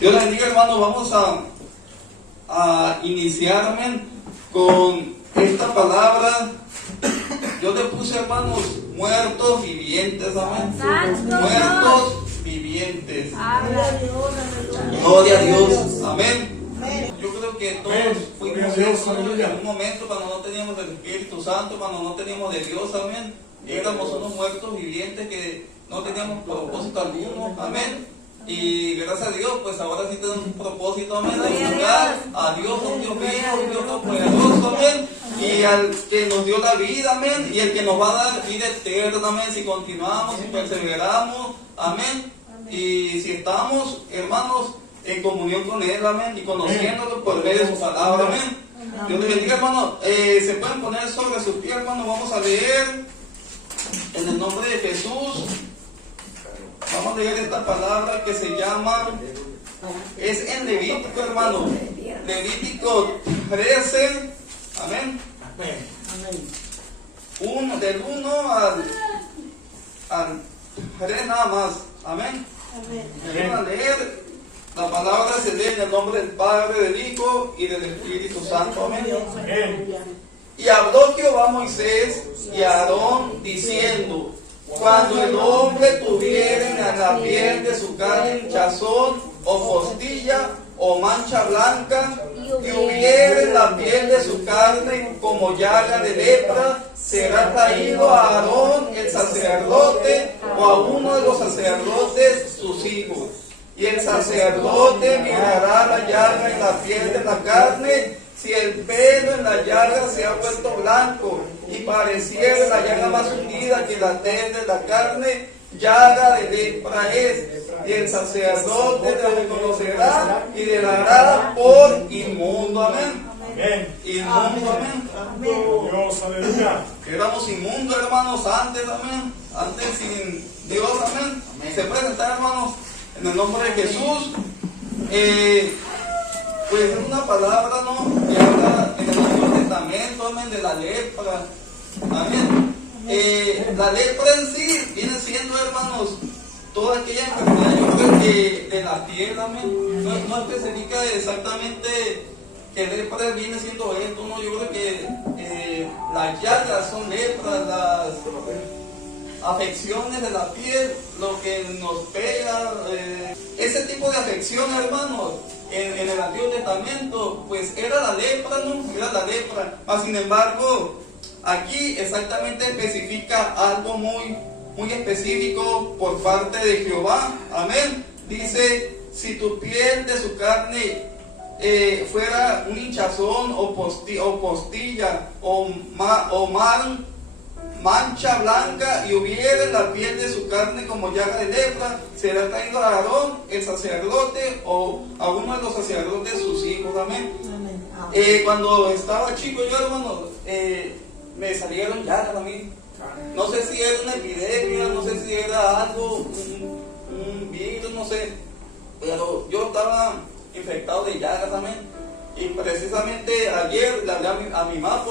Dios les bendiga, hermanos. Vamos a iniciar, amén, con esta palabra. Yo le puse, hermanos, muertos vivientes, amén. Muertos vivientes. Gloria a Dios, amén. Yo creo que todos fuimos eso en un momento cuando no teníamos el Espíritu Santo, cuando no teníamos de Dios, amén. Éramos unos muertos vivientes que no teníamos propósito alguno, amén. Y gracias a Dios, pues ahora sí tenemos un propósito, amén, de buscar a Dios, un Dios vivo, un Dios todopoderoso, amén, y al que nos dio la vida, amén, y el que nos va a dar vida eterna, amén, si continuamos, si perseveramos, amén, y si estamos, hermanos, en comunión con Él, amén, y conociéndolo por medio de su palabra, amén. Dios les bendiga, hermanos. Se pueden poner sobre sus pies, hermanos. Vamos a leer en el nombre de Jesús. Vamos a leer esta palabra que se llama, es en Levítico, hermano. Levítico 13, amén. Del 1 al 3 nada más, amén. Vamos a leer, la palabra se lee en el nombre del Padre, del Hijo y del Espíritu Santo, amén. Y habló Jehová a Moisés y a Aarón diciendo: cuando el hombre tuviere en la piel de su carne hinchazón o costilla o mancha blanca, y hubiere en la piel de su carne como llaga de lepra, será traído a Aarón el sacerdote o a uno de los sacerdotes sus hijos. Y el sacerdote mirará la llaga en la piel de la carne. Si el pelo en la llaga se ha vuelto blanco y pareciera la llaga más hundida que la tez de la carne, llaga de lepra es. Y el sacerdote la reconocerá y le dará por inmundo. Amén. Inmundo, amén. Dios, aleluya. Éramos inmundos, hermanos, antes, amén. Antes sin Dios, amén. Se presenta, hermanos, en el nombre de Jesús. Pues es una palabra, ¿no?, que habla en el Antiguo Testamento, amén, de la lepra, amén. La lepra en sí viene siendo, hermanos, toda aquella enfermedad, yo creo que de la piel, amén. No especifica exactamente que lepra viene siendo esto, ¿no? Yo creo que las llagas son lepras, las afecciones de la piel, lo que nos pega, ese tipo de afección, hermanos. En el Antiguo Testamento, pues era la lepra, ¿no? Era la lepra. Mas, sin embargo, aquí exactamente especifica algo muy específico por parte de Jehová. Amén. Dice: si tu piel de su carne fuera un hinchazón o costilla o mancha blanca, y hubiera en la piel de su carne como llaga de lepra, será traído a Aarón el sacerdote o a uno de los sacerdotes sus hijos. Amén. Cuando estaba chico yo, hermano, me salieron llagas a mí. No sé si era una epidemia, no sé si era algo, un virus, no sé, pero yo estaba infectado de llagas. Amén. Y precisamente ayer le hablé a mi mamá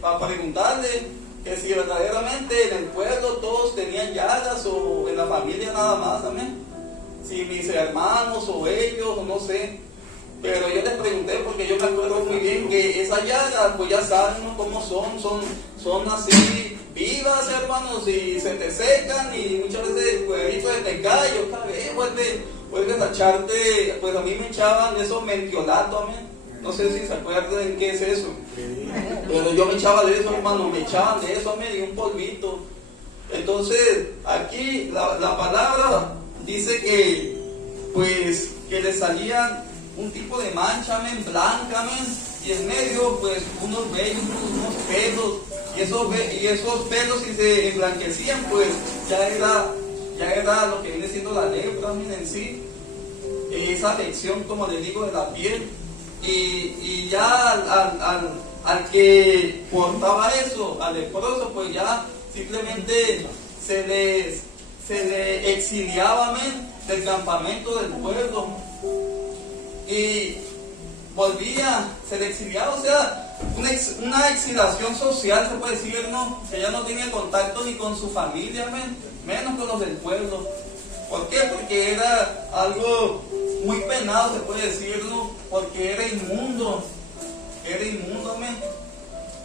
para preguntarle que si verdaderamente en el pueblo todos tenían llagas o en la familia nada más, amén. Si mis hermanos o ellos, o no sé. Pero yo les pregunté porque yo me acuerdo muy bien que esas llagas, pues ya saben, ¿no?, cómo son así vivas, hermanos, y se te secan y muchas veces el cuerito se te cae y otra vez vuelves a echarte. Pues a mí me echaban esos mertiolatos, amén. No sé si se acuerdan qué es eso. Pero yo me echaba de eso, hermano, me echaban de eso, me dio un polvito. Entonces, aquí la palabra dice que, pues, que le salían un tipo de mancha, amén, blanca, amén, y en medio, pues, unos vellos, unos pelos, y esos pelos, si se emblanquecían, pues, ya era lo que viene siendo la lepra, amén, en sí. Esa afección, como les digo, de la piel. Y ya al que portaba eso, al leproso, pues ya simplemente se le exiliaba, amén, del campamento del pueblo, y volvía, se le exiliaba, o sea, una exilación social, se puede decir, ¿no? Que ya no tenía contacto ni con su familia, amén, menos con los del pueblo. ¿Por qué? Porque era algo muy penado, se puede decirlo, porque era inmundo, amén.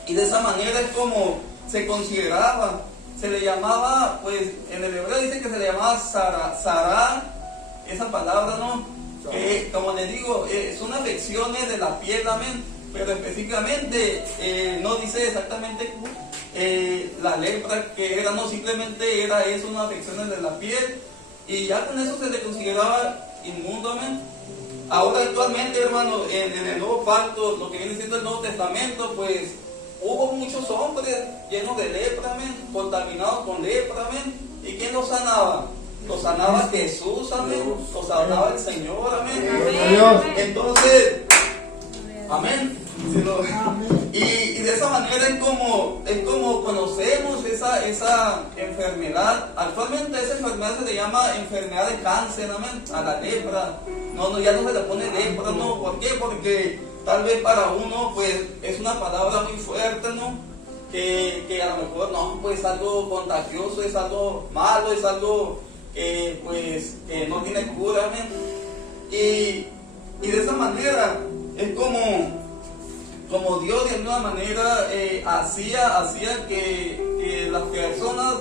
Y de esa manera es como se consideraba, se le llamaba, pues en el hebreo dice que se le llamaba Sará, esa palabra, ¿no? Que, como les digo, son afecciones de la piel, amén, pero específicamente no dice exactamente la lepra que era, no, simplemente era eso, unas afecciones de la piel, y ya con eso se le consideraba inmundo, amén. Ahora actualmente, hermano, en el Nuevo Pacto, lo que viene siendo el Nuevo Testamento, pues hubo muchos hombres llenos de lepra, amén, contaminados con lepra, amén. ¿Y quién los sanaba? Los sanaba Jesús, amén. Los sanaba el Señor, amén. Entonces, amén. Y de esa manera es como conocemos esa enfermedad. Actualmente esa enfermedad se le llama enfermedad de cáncer, amén, a la lepra. No, ya no se le pone lepra, ¿no? ¿Por qué? Porque tal vez para uno, pues, es una palabra muy fuerte, ¿no? Que a lo mejor, no, pues, es algo contagioso, es algo malo, es algo que, pues, que no tiene cura, amén. Y de esa manera es como Dios de alguna manera hacía que las personas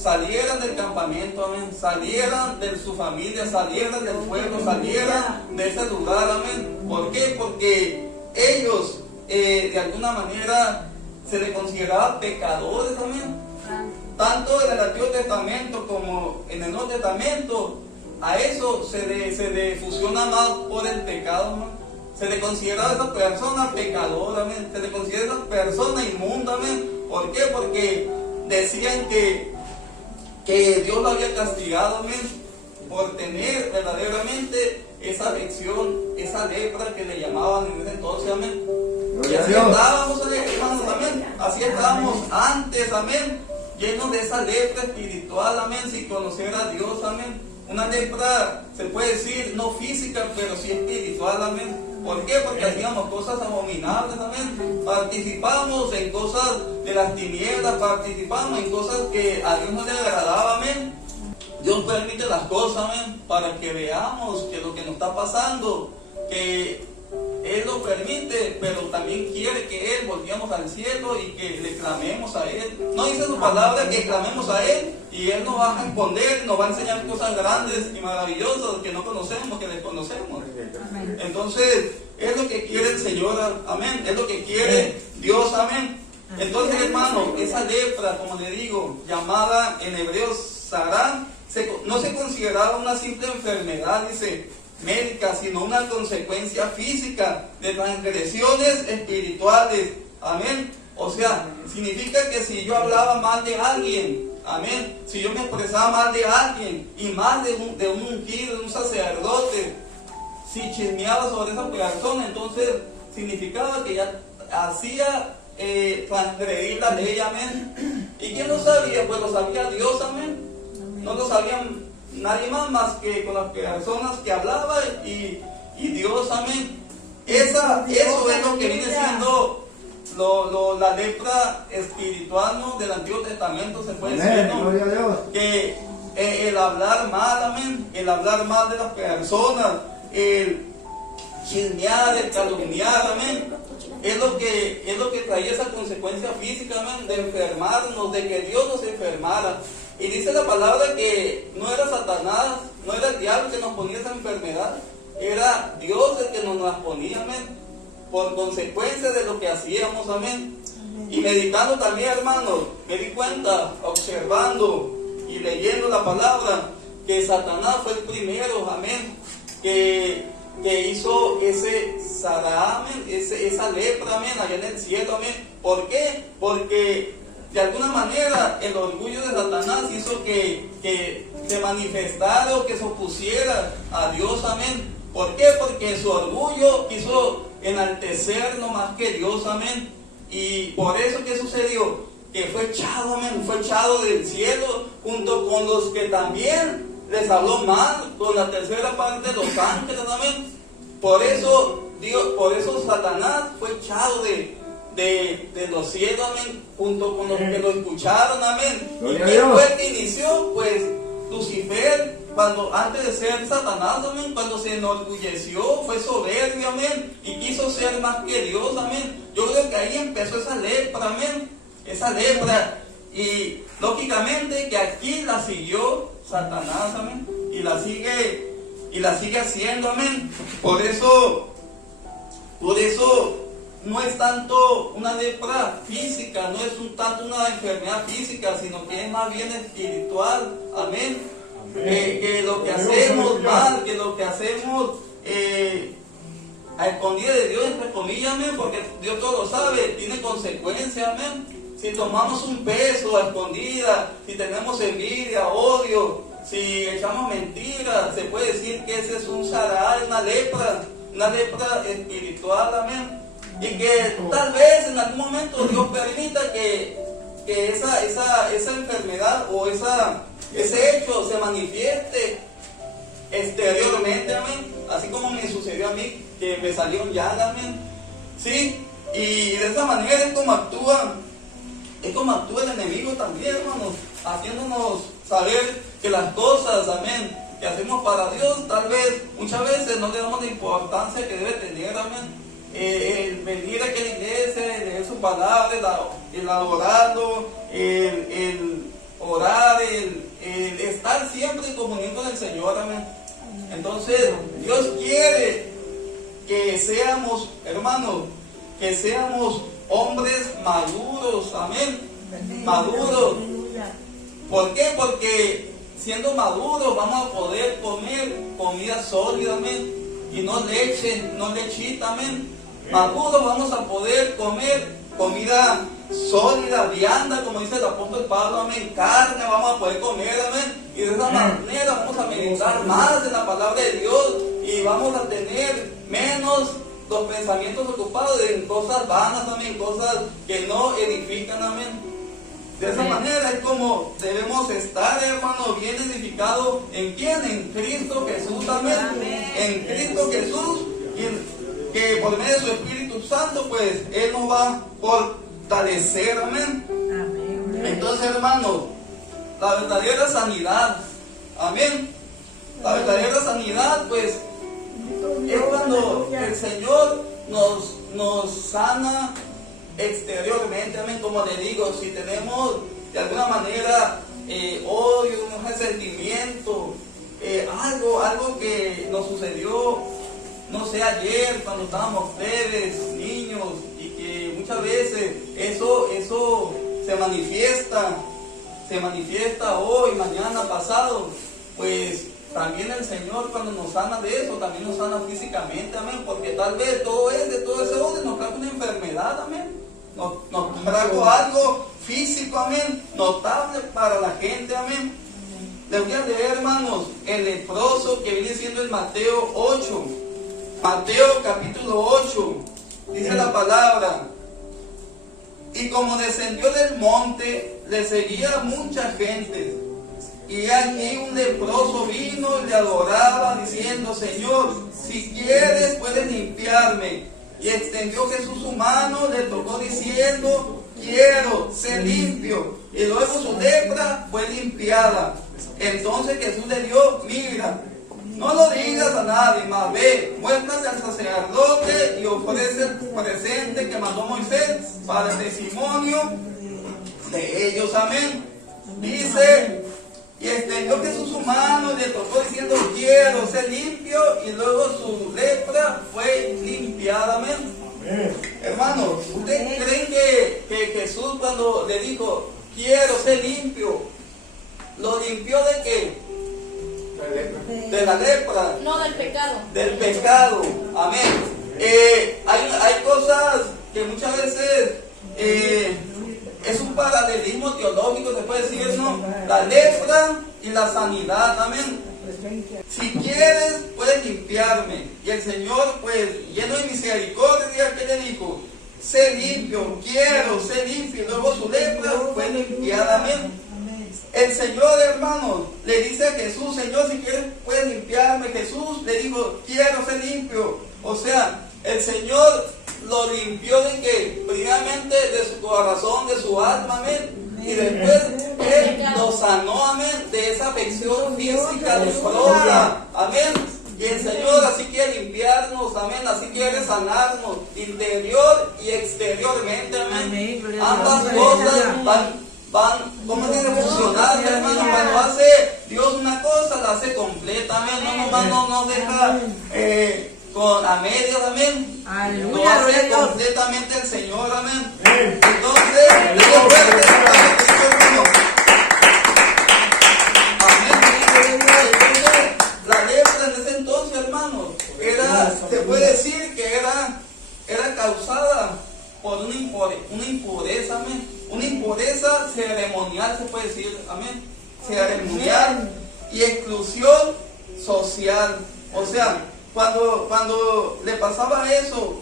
salieran del campamento, amén, salieran de su familia, salieran del pueblo, salieran de ese lugar, amén. ¿Por qué? Porque ellos de alguna manera se les consideraba pecadores, amén. Tanto en el Antiguo Testamento como en el Nuevo Testamento, a eso se le fusiona más por el pecado, amén. Se le considera a esa persona pecadora, amén. Se le considera a esa persona inmunda, amén. ¿Por qué? Porque decían que Dios lo había castigado, amén, por tener verdaderamente esa afección, esa lepra que le llamaban en ese entonces, amén. Y así estábamos, hermanos, amén. Así estábamos antes, amén, llenos de esa lepra espiritual, amén, sin conocer a Dios, amén. Una lepra, se puede decir, no física, pero sí espiritual, amén. ¿Por qué? Porque hacíamos cosas abominables, amén. Participamos en cosas de las tinieblas, participamos en cosas que a Dios no le agradaba, amén. Dios permite las cosas, amén, para que veamos que lo que nos está pasando, que Él lo permite, pero también quiere que Él volvamos al cielo y que le clamemos a Él. No dice su palabra que clamemos a Él y Él nos va a responder, nos va a enseñar cosas grandes y maravillosas que no conocemos, que desconocemos. Entonces, es lo que quiere el Señor, amén. Es lo que quiere Dios, amén. Entonces, hermano, esa lepra, como le digo, llamada en hebreo Sará, no se consideraba una simple enfermedad, dice, médica, sino una consecuencia física de transgresiones espirituales, amén. O sea, significa que si yo hablaba mal de alguien, amén, si yo me expresaba mal de alguien y mal de un ungido, de un sacerdote, si chismeaba sobre esa persona, entonces significaba que ya hacía transgredir la ley, amén. ¿Y quién lo sabía? Pues lo sabía Dios, amén. No lo sabían nadie más que con las personas que hablaba y Dios, amén. Eso es lo que viene siendo la lepra espiritual, ¿no? Del Antiguo Testamento, se puede decir, ¿no? Gloria a Dios. Que el hablar mal, amén, el hablar mal de las personas, el chismear, el calumniar, amén, es lo que traía esa consecuencia física, amén, de enfermarnos, de que Dios nos enfermara. Y dice la palabra que no era Satanás, no era el diablo que nos ponía esa enfermedad, era Dios el que nos las ponía, amén, por consecuencia de lo que hacíamos, amén. Y meditando también, hermano, me di cuenta, observando y leyendo la palabra, que Satanás fue el primero, amén, que hizo ese Sará, amén, esa lepra, amén, allá en el cielo, amén. ¿Por qué? Porque de alguna manera el orgullo de Satanás hizo que se manifestara o que se opusiera a Dios, amén. ¿Por qué? Porque su orgullo quiso enaltecer no más que Dios, amén. Y por eso, ¿qué sucedió? Que fue echado, amén, fue echado del cielo junto con los que también les habló mal, con la tercera parte de los ángeles, amén. Por eso Satanás fue echado de los cielos, amén, junto con los que lo escucharon, amén. ¿Y quién fue el que inició? Pues Lucifer, cuando antes de ser Satanás, amén, cuando se enorgulleció, fue soberbio, amén, y quiso ser más que Dios, amén. Yo creo que ahí empezó esa lepra, amén, esa lepra. Y lógicamente que aquí la siguió Satanás, amén, y la sigue haciendo, amén. Por eso no es tanto una lepra física, no es tanto una enfermedad física, sino que es más bien espiritual, amén. Que lo que hacemos mal, que lo que hacemos a escondida de Dios, entre comillas, amén, porque Dios todo lo sabe, tiene consecuencias, amén. Si tomamos un peso a escondida, si tenemos envidia, odio, si echamos mentiras, se puede decir que ese es un sarar, una lepra espiritual, amén. Y que tal vez en algún momento Dios permita que esa enfermedad o ese hecho se manifieste exteriormente, amén. Así como me sucedió a mí, que me salió un llaga, amén. Sí, y de esa manera es como actúa el enemigo también, hermanos, haciéndonos saber que las cosas, amén, que hacemos para Dios, tal vez, muchas veces no le damos la importancia que debe tener, amén. El venir aquí a la iglesia, el leer su palabra, el adorarlo, el orar, el estar siempre en comunión con el Señor, amén. Entonces, Dios quiere que seamos, hermanos, que seamos hombres maduros, amén, maduros. ¿Por qué? Porque siendo maduros vamos a poder comer comida sólida, amén, y no leche, no lechita, amén. Maduros vamos a poder comer comida sólida, vianda, como dice el apóstol Pablo, amén, carne vamos a poder comer, amén, y de esa manera vamos a meditar más en la palabra de Dios y vamos a tener menos los pensamientos ocupados en cosas vanas, amén, cosas que no edifican, amén. De esa manera es como debemos estar, hermanos, bien edificados. ¿En quién? En Cristo Jesús, amén. En Cristo Jesús, que por medio de su Espíritu Santo, pues, Él nos va a fortalecer, amén. Entonces, hermanos, la verdadera sanidad, amén. La verdadera sanidad, pues, es cuando el Señor nos sana exteriormente, amén. Como le digo, si tenemos de alguna manera odio, un resentimiento, algo que nos sucedió, no sé, ayer cuando estábamos plebes, niños, y que muchas veces eso se manifiesta hoy, mañana, pasado, pues también el Señor cuando nos sana de eso, también nos sana físicamente, amén, porque tal vez todo ese odio nos trajo una enfermedad, amén, nos trajo algo físico, amén, notable para la gente, amén. Les voy a leer, hermanos, el leproso que viene siendo en Mateo 8, Mateo capítulo 8, dice la palabra: y como descendió del monte, le seguía mucha gente. Y aquí un leproso vino y le adoraba, diciendo: Señor, si quieres puedes limpiarme. Y extendió Jesús su mano, le tocó diciendo: quiero ser limpio. Y luego su lepra fue limpiada. Entonces Jesús le dio: mira, no lo digas a nadie, mas ve, muéstrate al sacerdote y ofrece el presente que mandó Moisés para el testimonio de ellos, amén. Dice: y extendió Jesús su mano y le tocó diciendo: quiero ser limpio, y luego su lepra fue limpiada, amén. Hermanos, ¿ustedes creen que Jesús cuando le dijo quiero ser limpio, lo limpió de qué? De la lepra. No, del pecado. Del pecado, amén. Hay cosas que muchas veces es un paralelismo teológico, se puede decir, ¿no? La lepra y la sanidad, amén. Si quieres, puedes limpiarme. Y el Señor, pues, lleno de misericordia, ¿qué le dijo? Sé limpio, quiero ser limpio. Y luego su lepra fue limpiada, amén. El Señor, hermanos, le dice a Jesús: Señor, si quieres, puedes limpiarme. Jesús le dijo: quiero ser limpio. O sea, el Señor lo limpió de qué? Primeramente de su corazón, de su alma, amén. Y después Él nos sanó, amén, de esa afección física leprosa, amén. Y el Señor así quiere limpiarnos, amén, así quiere sanarnos, interior y exteriormente, amén. Ambas cosas van, ¿cómo tiene que funcionar, hermano? Cuando hace Dios una cosa, la hace completa, amén. No nomás no nos deja a medias, amén. Lo hace completamente el Señor, amén. Entonces, la lepra en ese entonces, hermano, se puede decir que era causada por una impureza, amén. Una impureza ceremonial, se puede decir, amén. Ceremonial y exclusión social. O sea, cuando le pasaba eso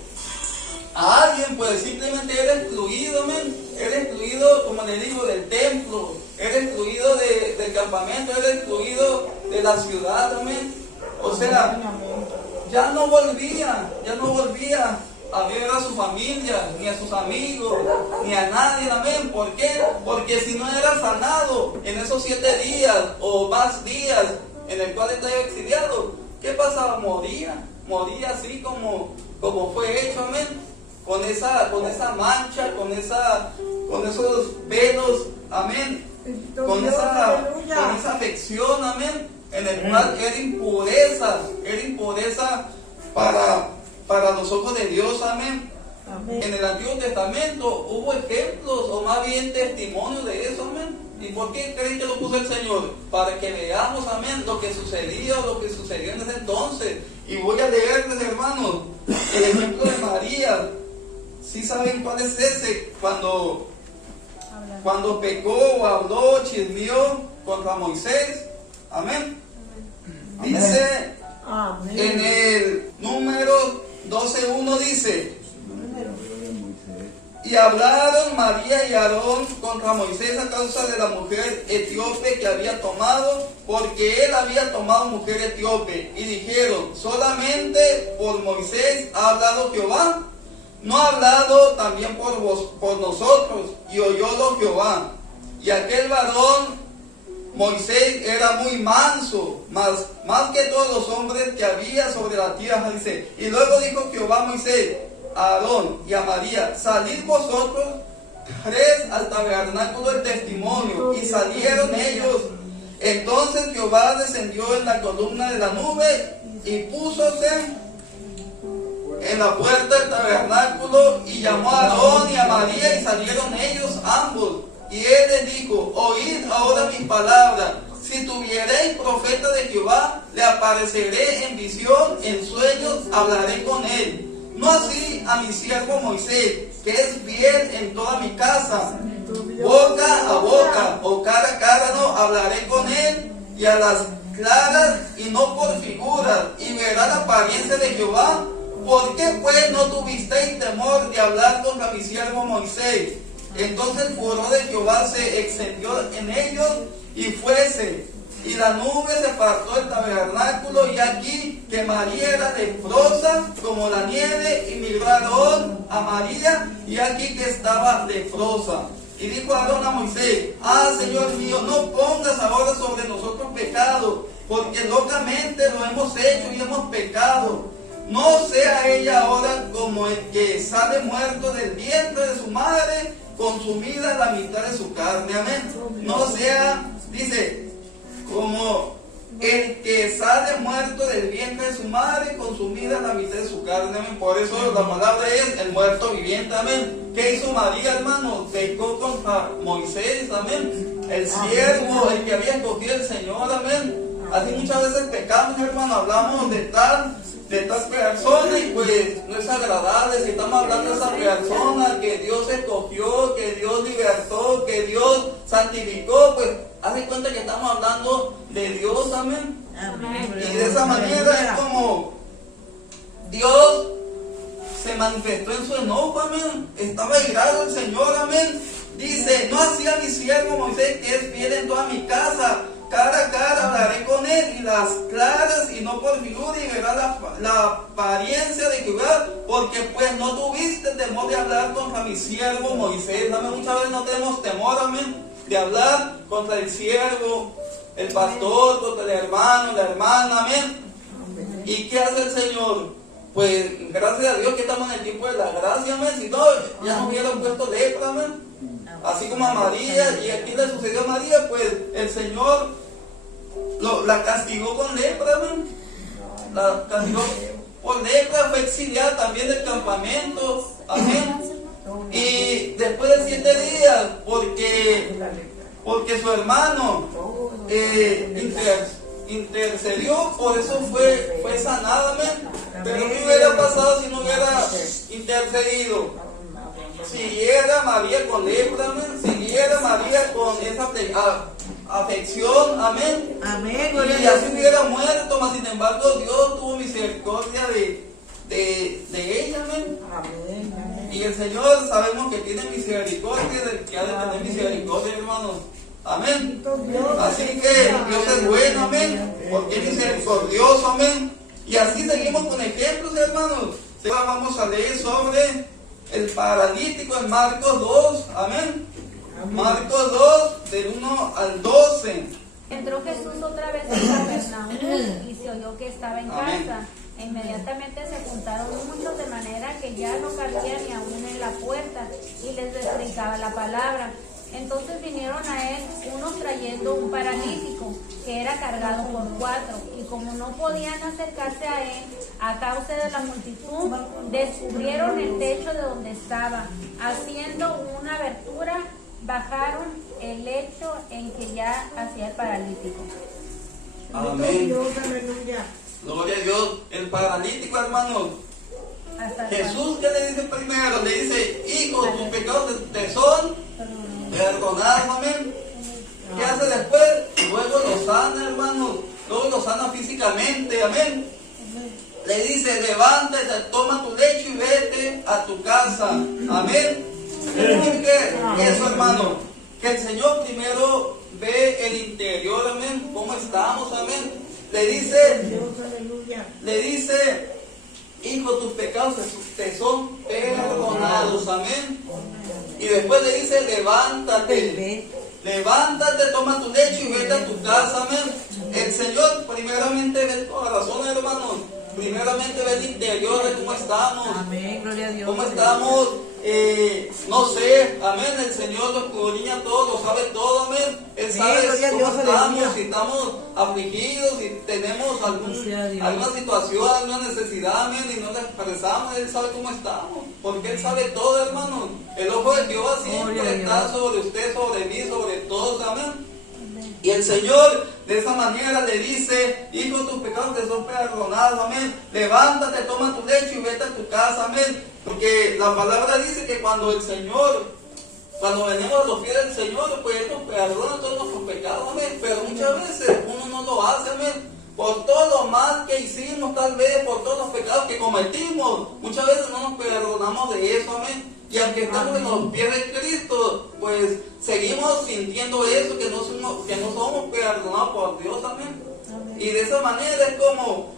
a alguien, pues simplemente era excluido, amén. Era excluido, como le digo, del templo, era excluido del campamento, era excluido de la ciudad, amén. O sea, ya no volvía a ver a su familia, ni a sus amigos, ni a nadie, amén. ¿Por qué? Porque si no era sanado en esos 7 días o más días en el cual estaba exiliado, ¿qué pasaba? Moría así como fue hecho, amén. Con esa mancha, con esos velos, amén. Con esa afección, amén. En el cual era impureza para los ojos de Dios, amén. En el Antiguo Testamento hubo ejemplos, o más bien testimonios de eso, amén. ¿Y por qué creen que lo puso el Señor? Para que veamos, amén, lo que sucedió en ese entonces. Y voy a leerles, hermanos, el ejemplo de María. ¿Sí saben cuál es ese? Cuando pecó o habló, chismeó contra Moisés, amén. Dice en el número 12:1 dice: y hablaron María y Aarón contra Moisés a causa de la mujer etíope que había tomado, porque él había tomado mujer etíope. Y dijeron: solamente por Moisés ha hablado Jehová, no ha hablado también por nosotros. Y oyólo Jehová. Y aquel varón Moisés era muy manso, más que todos los hombres que había sobre la tierra, dice. Y luego dijo Jehová a Moisés, a Aarón y a María: salid vosotros 3 al tabernáculo del testimonio. Y salieron ellos. Entonces Jehová descendió en la columna de la nube y púsose en la puerta del tabernáculo y llamó a Aarón y a María, y salieron ellos ambos. Y él les dijo: oíd ahora mis palabras. Si tuviereis profeta de Jehová, le apareceré en visión, en sueños hablaré con él. No así a mi siervo Moisés, que es fiel en toda mi casa. Boca a boca o cara a cara no hablaré con él, y a las claras y no por figuras, y verá la apariencia de Jehová. ¿Por qué pues no tuvisteis temor de hablar contra mi siervo Moisés? Entonces el furor de Jehová se extendió en ellos y fuese. Y la nube se apartó del tabernáculo, y aquí que María era leprosa como la nieve, y miró a Aarón a María, y aquí que estaba leprosa. Y dijo Aarón a Moisés: Señor mío, no pongas ahora sobre nosotros pecado, porque locamente lo hemos hecho y hemos pecado. No sea ella ahora como el que sale muerto del vientre de su madre, consumida la mitad de su carne. Amén. No sea, dice, como el que sale muerto del vientre de su madre, consumida la mitad de su carne. Amén. Por eso la palabra es el muerto viviente. Amén. ¿Qué hizo María, hermano? Pecó contra Moisés. Amén. El siervo, el que había escogido el Señor. Amén. Así muchas veces pecamos, hermano. Hablamos de tal persona y pues no es agradable. Si estamos hablando de esa persona que Dios escogió, que Dios libertó, que Dios santificó, pues haz de cuenta que estamos hablando de Dios. Amén. Y de esa manera es como Dios se manifestó en su enojo. Amén. Estaba irado el Señor. Amén. Dice: no hacía mi siervo Moisés, que es fiel en toda mi casa. Cara a cara hablaré con él, y las claras y no por figura, y verá la apariencia de Jehová, porque pues no tuviste temor de hablar contra mi siervo Moisés. Amén. Muchas veces no tenemos temor, amén, de hablar contra el siervo, el pastor, contra el hermano, la hermana, amén. ¿Y qué hace el Señor? Pues gracias a Dios que estamos en el tiempo de la gracia, amén. Si no, ya nos hubieran puesto lepra, amén. Así como a María, y aquí le sucedió a María, pues el Señor la castigó con lepra, amén. La castigó por lepra, fue exiliada también del campamento, amén. Y después de 7 días, porque su hermano intercedió, por eso fue sanada, amén. Pero ¿qué hubiera pasado si no hubiera intercedido? Siguiera María con lepra, amén. Siguiera María con esa afección, amén. Amén. Y así hubiera muerto, mas sin embargo Dios tuvo misericordia de ella, amén. Amén. Y el Señor sabemos que tiene misericordia del que ha de tener misericordia, hermanos. Amén. Así que Dios es bueno, amén, porque es misericordioso, amén. Y así seguimos con ejemplos, hermanos. Ahora vamos a leer sobre el paralítico en Marcos 2, amén. Marcos 2, del 1 al 12. Entró Jesús otra vez en Capernaum y se oyó que estaba en Amén. casa. E inmediatamente se juntaron muchos de manera que ya no cabía ni aún en la puerta y les predicaba la palabra. Entonces vinieron a él unos trayendo un paralítico que era cargado por 4, y como no podían acercarse a él a causa de la multitud, descubrieron el techo de donde estaba. Haciendo una abertura, bajaron el lecho en que ya hacía el paralítico. Amén. Aleluya. Gloria a Dios. El paralítico, hermanos. Hasta Jesús, ¿qué le dice primero? Le dice: hijo, tus pecados te son perdonados, amén. ¿Qué hace después? Luego lo sana, hermanos. Luego lo sana físicamente, amén. Le dice: levántate, toma tu lecho y vete a tu casa, amén. ¿Qué eso, hermano? Que el Señor primero ve el interior, amén. ¿Cómo estamos, amén? Le dice: hijo, tus pecados te son perdonados, amén. Y después le dice: levántate, toma tu lecho y vete a tu casa, amén. El Señor primeramente ve el corazón, hermanos. Primeramente ve el interior de cómo estamos. Amén, gloria a Dios. ¿Cómo estamos? No sé, amén. El Señor lo escudriña todo, lo sabe todo, amén. Él sabe cómo estamos, si estamos afligidos, si tenemos alguna situación, alguna necesidad, amén, y no la expresamos. Él sabe cómo estamos, porque Él sabe todo, hermano. El ojo de Jehová siempre está sobre usted, sobre mí, sobre todos, amén. Y el Señor de esa manera le dice: hijo, tus pecados te son perdonados, amén. Levántate, toma tu lecho y vete a tu casa, amén. Porque la palabra dice que cuando venimos a los pies del Señor, pues Él nos perdona todos nuestros pecados, amén. Pero muchas veces uno no lo hace, amén. Por todo lo mal que hicimos, tal vez, por todos los pecados que cometimos, muchas veces no nos perdonamos de eso, amén. Y aunque estamos en los pies de Cristo, pues seguimos sintiendo eso, que no somos perdonados por Dios, amén. Y de esa manera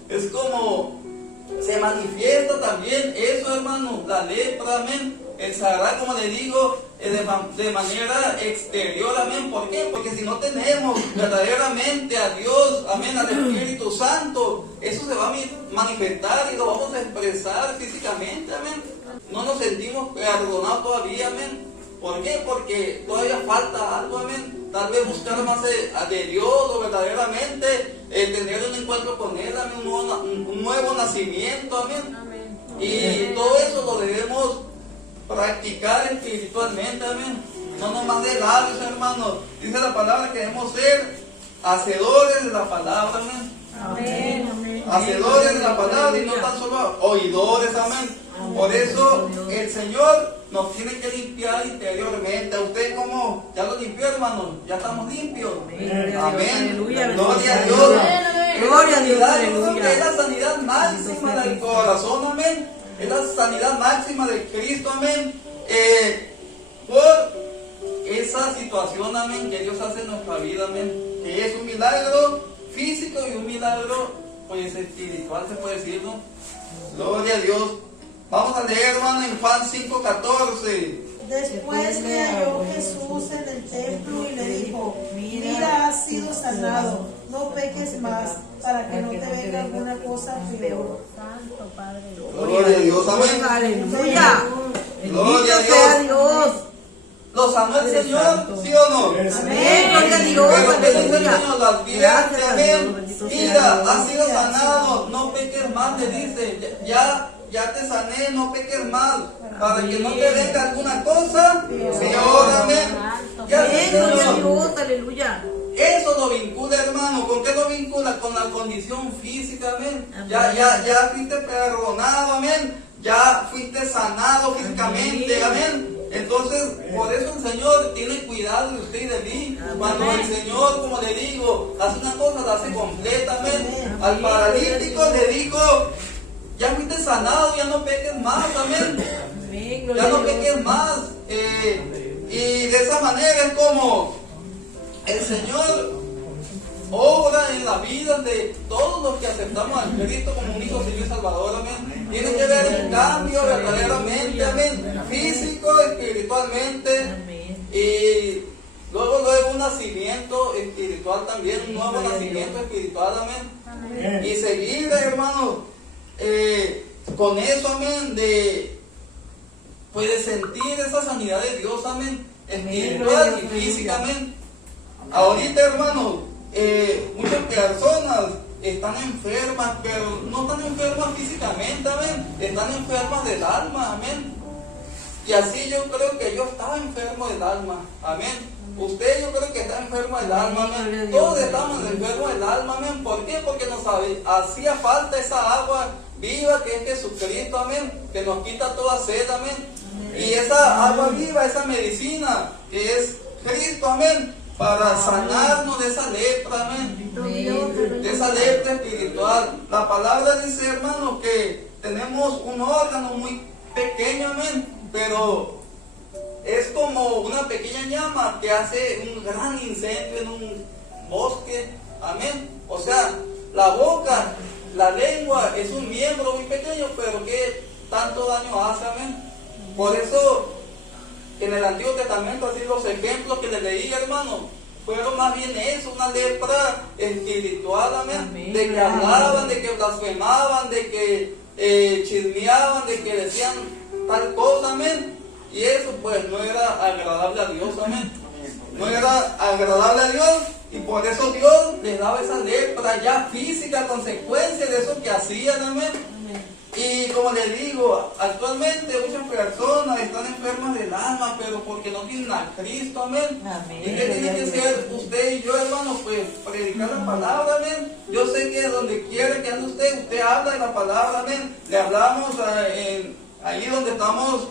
es como se manifiesta también eso, hermano, la lepra, amén. El sagrado, como le digo, de manera exterior, amén. ¿Por qué? Porque si no tenemos verdaderamente a Dios, amén, al Espíritu Santo, eso se va a manifestar y lo vamos a expresar físicamente, amén. No nos sentimos perdonados todavía, amén. ¿Por qué? Porque todavía falta algo, amén. Tal vez buscar más de Dios o verdaderamente tener un encuentro con Él, amén, un nuevo nacimiento, amén. Y todo eso lo debemos practicar espiritualmente, amén. No nomás de labios, hermanos. Dice la palabra que debemos ser hacedores de la palabra, amén. Amén. Hacedores de la palabra y no tan solo oidores, amén. Por eso el Señor nos tiene que limpiar interiormente. A usted, como ya lo limpió, hermano, ya estamos limpios. Amén. Gloria a Dios. Gloria a Dios, aleluya. Es la sanidad máxima del corazón, amén. Es la sanidad máxima de Cristo, amén. Por esa situación, amén, que Dios hace en nuestra vida, amén. Que es un milagro físico y un milagro, pues, espiritual, se puede decirlo. Gloria a Dios. Vamos a leer, hermano, en Juan 5:14. Después le halló Jesús en el templo y le dijo: mira, has sido sanado, no peques más, para que no te venga alguna cosa peor. Santo Padre. Gloria a Dios, amén. Aleluya. Gloria a Bendito sea Dios. Dios. ¿Lo sanó el Señor? ¿Sí o no? Amén. Gloria a Dios. Pero que dice el Aleluya. Señor, lo advierte, Gracias a Dios. amén. Bendito sea Mira, Dios. has sido sanado, no peques más, le dice. Ya te sané, no peques más, para que no te venga alguna cosa peor, amén. Ya Amén. el Gloria a Señor. Dios. Aleluya. Eso lo vincula, hermano. ¿Con qué lo vincula? Con la condición física, amén. Ya fuiste perdonado, amén. Ya fuiste sanado físicamente, amén. Entonces, por eso el Señor tiene cuidado de usted y de mí. Cuando el Señor, como le digo, hace una cosa, la hace completamente. Al paralítico le dijo: ya fuiste sanado, ya no peques más, amén. Amén. Ya Gloria no a Dios. peques más. Y de esa manera es como el Señor obra en la vida de todos los que aceptamos a Cristo como único Señor y Salvador, amén. Tiene que ver un cambio verdaderamente, amén, físico, espiritualmente, Amén. y luego un nacimiento espiritual también, un nuevo nacimiento espiritual, amén. Y seguir, hermanos, con eso, amén, de sentir esa sanidad de Dios, amén, espiritual y física, amén. Ahorita, hermanos, muchas personas están enfermas, pero no están enfermas físicamente, amén. Están enfermas del alma, amén. Y así yo creo que yo estaba enfermo del alma, amén. Usted yo creo que está enfermo del alma, amén. Todos estamos enfermos del alma, amén. ¿Por qué? Porque nos hacía falta esa agua viva que es Jesucristo, amén. Que nos quita toda sed, amén. Y esa agua viva, esa medicina que es Cristo, amén, para sanarnos de esa lepra, amén, de esa lepra espiritual. La palabra dice, hermano, que tenemos un órgano muy pequeño, amén, pero es como una pequeña llama que hace un gran incendio en un bosque, amén. O sea, la boca, la lengua es un miembro muy pequeño, pero que tanto daño hace, amén. Por eso en el Antiguo Testamento, así los ejemplos que les leí, hermano, fueron más bien eso, una lepra espiritual, amén. De que hablaban, de que blasfemaban, de que chismeaban, de que decían tal cosa, amén. Y eso pues no era agradable a Dios, amén. No era agradable a Dios, y por eso Dios les daba esa lepra ya física, consecuencia de eso que hacían, amén. Y como les digo, actualmente muchas personas están enfermas del alma, pero porque no tienen a Cristo, amén. ¿Y qué tiene que ser usted y yo, hermano? Pues predicar la palabra, amén. Yo sé que donde quiera que ande usted habla de la palabra, amén. Le hablamos ahí donde estamos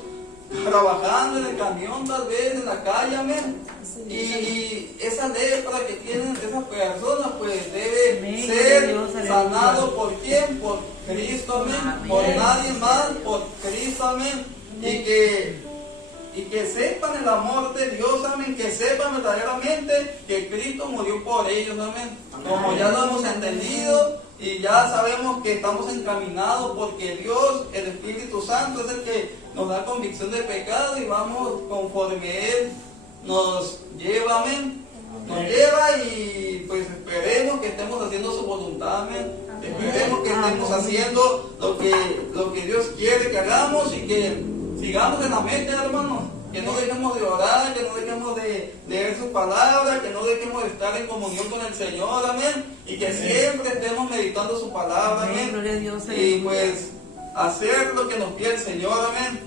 trabajando, en el camión, tal vez, en la calle, amén. Y esa lepra que tienen esas personas, pues debe ser sanado por quién, por Cristo, amén, por nadie más, por Cristo, amén. Y que sepan el amor de Dios, amén, que sepan verdaderamente que Cristo murió por ellos, amén. Como ya lo hemos entendido y ya sabemos que estamos encaminados porque Dios, el Espíritu Santo, es el que nos da convicción de pecado y vamos conforme Él nos lleva, amén. Nos lleva y pues esperemos que estemos haciendo su voluntad, amén. Esperemos que estemos haciendo lo que Dios quiere que hagamos y que sigamos en la mente, hermanos. Que no dejemos de orar, que no dejemos de leer su palabra, que no dejemos de estar en comunión con el Señor, amén. Y que siempre estemos meditando su palabra, amén. Y pues hacer lo que nos pide el Señor, amén.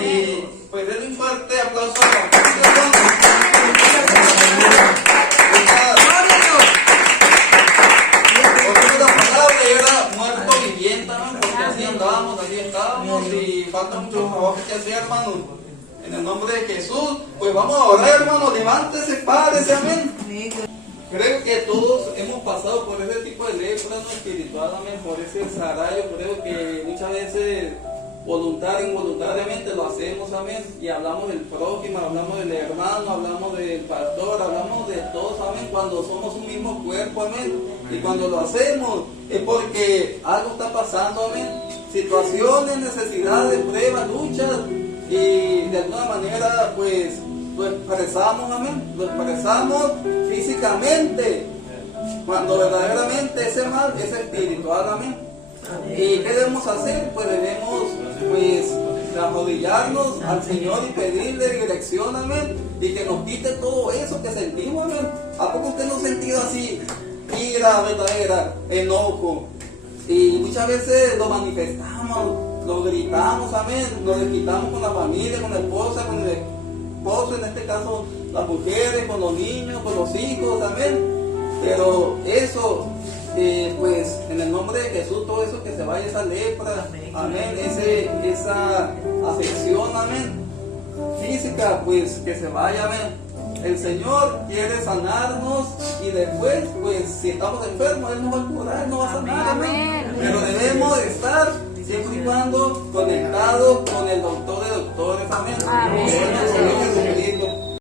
Y pues denle un fuerte aplauso a la la palabra, yo era muerto viviente, amén, porque así andábamos, así estábamos y falta mucho trabajo que hacer, hermanos. En el nombre de Jesús, pues vamos a orar, hermano. Levántese, párese, amén. Creo que todos hemos pasado por ese tipo de lepra no espiritual, amén, por ese zarayo. Creo que muchas veces voluntario, involuntariamente lo hacemos, amén. Y hablamos del prójimo, hablamos del hermano, hablamos del pastor, hablamos de todos, amén. Cuando somos un mismo cuerpo, amén. Y cuando lo hacemos es porque algo está pasando, amén. Situaciones, necesidades, pruebas, luchas. y de alguna manera pues lo expresamos, amén, lo expresamos físicamente, cuando verdaderamente ese mal es espiritual, amén. ¿Y qué debemos hacer? Pues debemos pues arrodillarnos al Señor y pedirle dirección, amén, y que nos quite todo eso que sentimos, amén. ¿A poco usted no ha sentido así ira verdadera, enojo? Y muchas veces lo manifestamos, lo gritamos, amén, nos desquitamos con la familia, con la esposa, con el esposo, en este caso las mujeres, con los niños, con los hijos, amén. Pero eso, pues en el nombre de Jesús, todo eso que se vaya, esa lepra, amén, esa afección, amén, física, pues que se vaya, amén. El Señor quiere sanarnos y después, pues si estamos enfermos, Él nos va a curar, Él nos va a sanar, amén. Pero debemos estar siempre y cuando conectados con el doctor de doctores, amén. Amén.